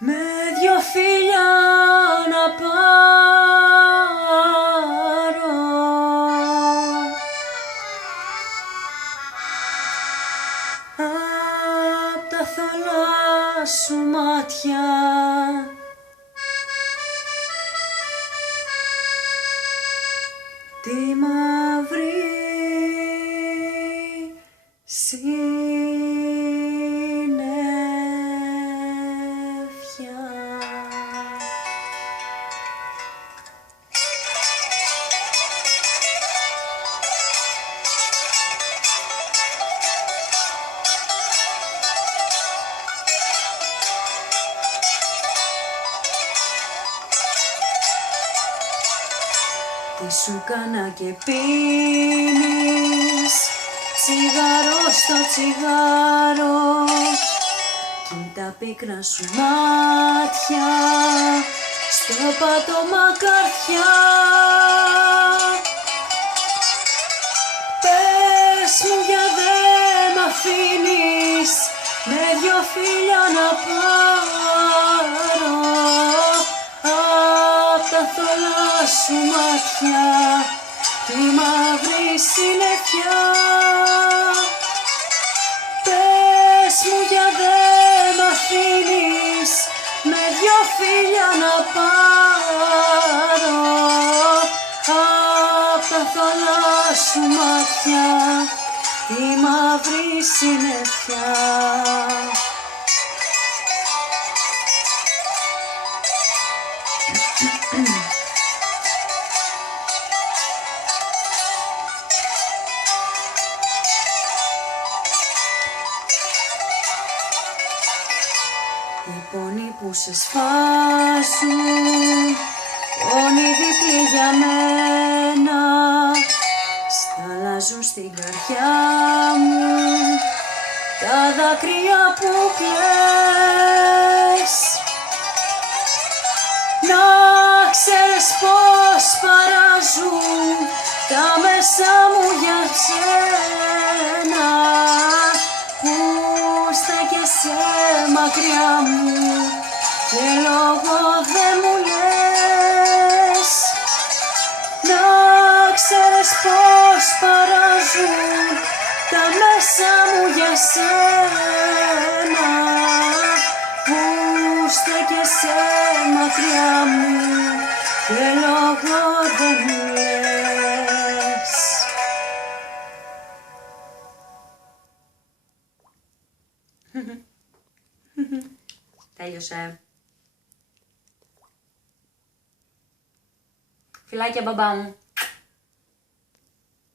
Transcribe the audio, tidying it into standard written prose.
με δυο φίλια να πάρω απ' τα θολά σου μάτια. Τη μαύρη συννεφιά. Τι σου κάνα και πίνεις τσιγάρο στο τσιγάρο κι τα πίκρα σου μάτια στο πάτωμα καρδιά. Πες μου για δε μ' αφήνεις με δυο φίλια να πάρω απ' τα θολά σου μάτια τη μαύρη συννεφιά. Πες μου για δε μ' αφήνεις με δυο φίλια να πάρω απ' τα θολά σου μάτια τη μαύρη συννεφιά. Οι πόνοι που σε σφάζουν, πόνοι διπλοί για μένα, σταλάζουν στην καρδιά μου τα δάκρυα που κλαις. Να ξέρεις πως παράζουν τα μέσα μου για σένα, που στέκεσαι μακριά μου και λόγο δε μου λες. Να ξέρεις πως παράζουν τα μέσα μου για σένα, που στέκεσαι μακριά μου και λόγο δε μου λες. Τέλειωσε. Φιλάκια μπαμπά μου.